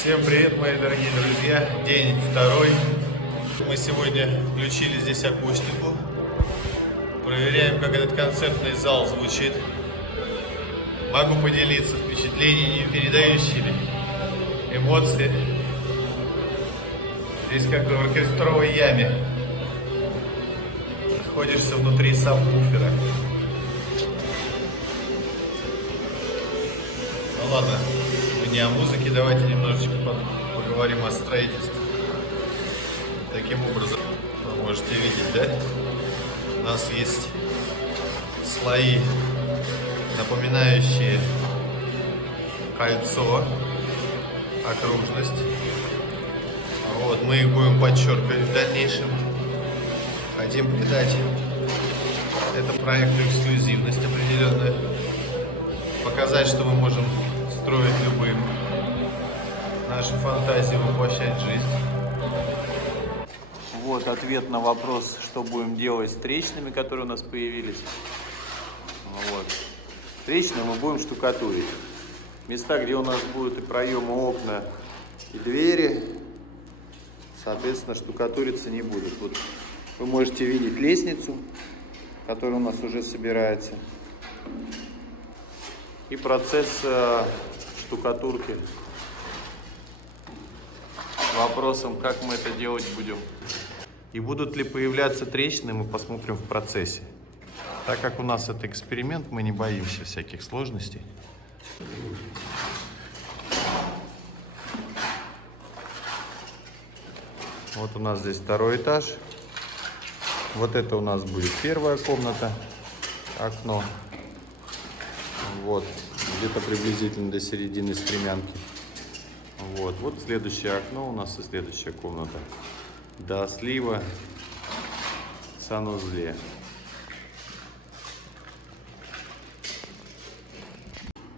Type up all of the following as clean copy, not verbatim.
Всем привет, мои дорогие друзья! День второй. Мы сегодня включили здесь акустику. Проверяем, как этот концертный зал звучит. Могу поделиться впечатлениями, передающими эмоции. Здесь как в оркестровой яме. Находишься внутри сабвуфера. Ну ладно, мы не о музыке, давайте немножечко поговорим о строительстве. Таким образом, вы можете видеть, да? У нас есть слои, напоминающие кольцо, окружность. Вот, мы их будем подчеркивать в дальнейшем. Хотим придать этому проекту эксклюзивность определенную. Показать, что мы можем строить любым. Нашу фантазию воплощать в жизнь. Вот ответ на вопрос, что будем делать с трещинами, которые у нас появились. Вот. Трещины мы будем штукатурить. Места, где у нас будут и проемы, окна, и двери, соответственно, штукатуриться не будут. Вот вы можете видеть лестницу, которая у нас уже собирается. И процесс штукатурки. Вопросом, как мы это делать будем. И будут ли появляться трещины, мы посмотрим в процессе. Так как у нас это эксперимент, мы не боимся всяких сложностей. Вот у нас здесь второй этаж. Вот это у нас будет первая комната, окно. Вот, где-то приблизительно до середины стремянки. Вот следующее окно у нас и следующая комната. До слива в санузле.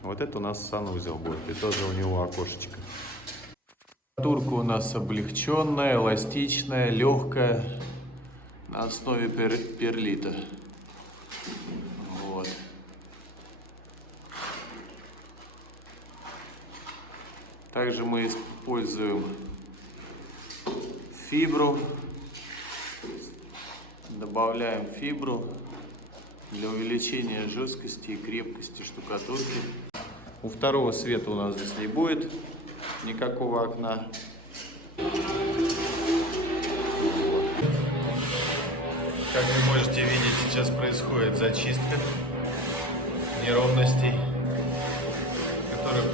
Вот это у нас санузел будет, и тоже у него окошечко. Штукатурка у нас облегченная, эластичная, легкая, на основе перлита. Вот. Также мы используем фибру, добавляем фибру для увеличения жесткости и крепкости штукатурки. У второго света у нас здесь не будет никакого окна. Как вы можете видеть, сейчас происходит зачистка неровностей, которых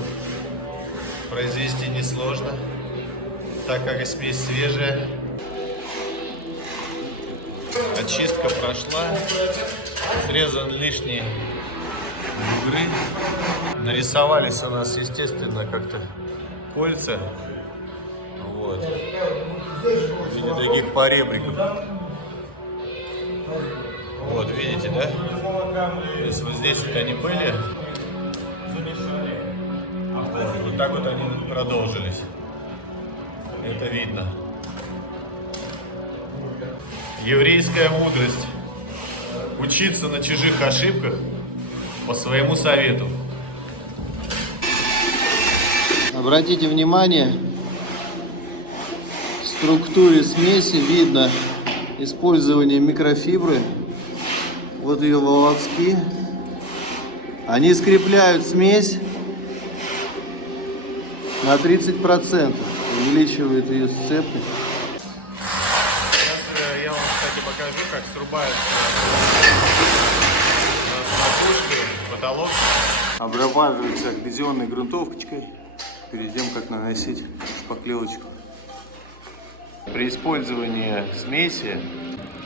произвести несложно, так как и смесь свежая. Очистка прошла, срезан лишние бугры. Нарисовались у нас, естественно, как-то кольца. Вот. В виде таких поребриков. Вот, видите, да? То есть вот здесь вот они были. Вот так вот они продолжились. Это видно. Еврейская мудрость. Учиться на чужих ошибках по своему совету. Обратите внимание, в структуре смеси видно использование микрофибры. Вот ее волоски. Они скрепляют смесь на 30%, увеличивает ее сцепность. Сейчас я вам, кстати, покажу, как срубается макушка, потолок. Обрабатывается адгезионной грунтовочкой перед тем, как наносить шпаклевочку. При использовании смеси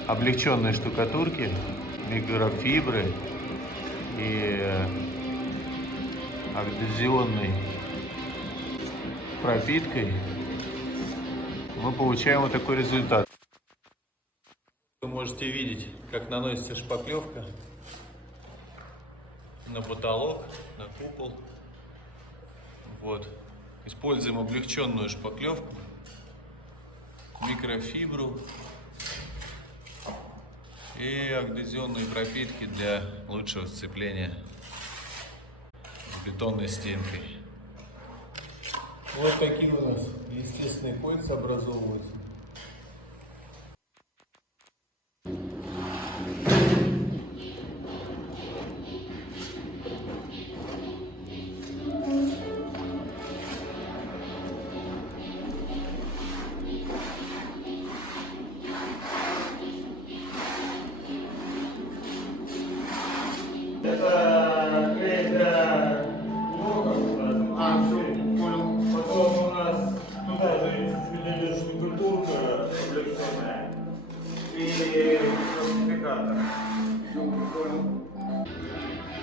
облегченной штукатурки, микрофибры и адгезионной пропиткой мы получаем вот такой результат. Вы можете видеть, как наносится шпаклевка на потолок, на купол. Вот. Используем облегченную шпаклевку, микрофибру и адгезионные пропитки для лучшего сцепления с бетонной стенкой. Вот такие у нас естественные кольца образовываются. Это клей для блоков. Понял. Потом у нас туда же чуть-чуть идет штукатурка облегченная и пластификатор.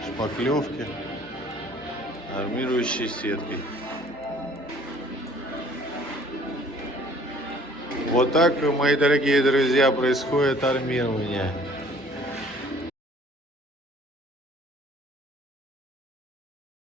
Шпаклевки, армирующей сеткой. Вот так, мои дорогие друзья, происходит армирование.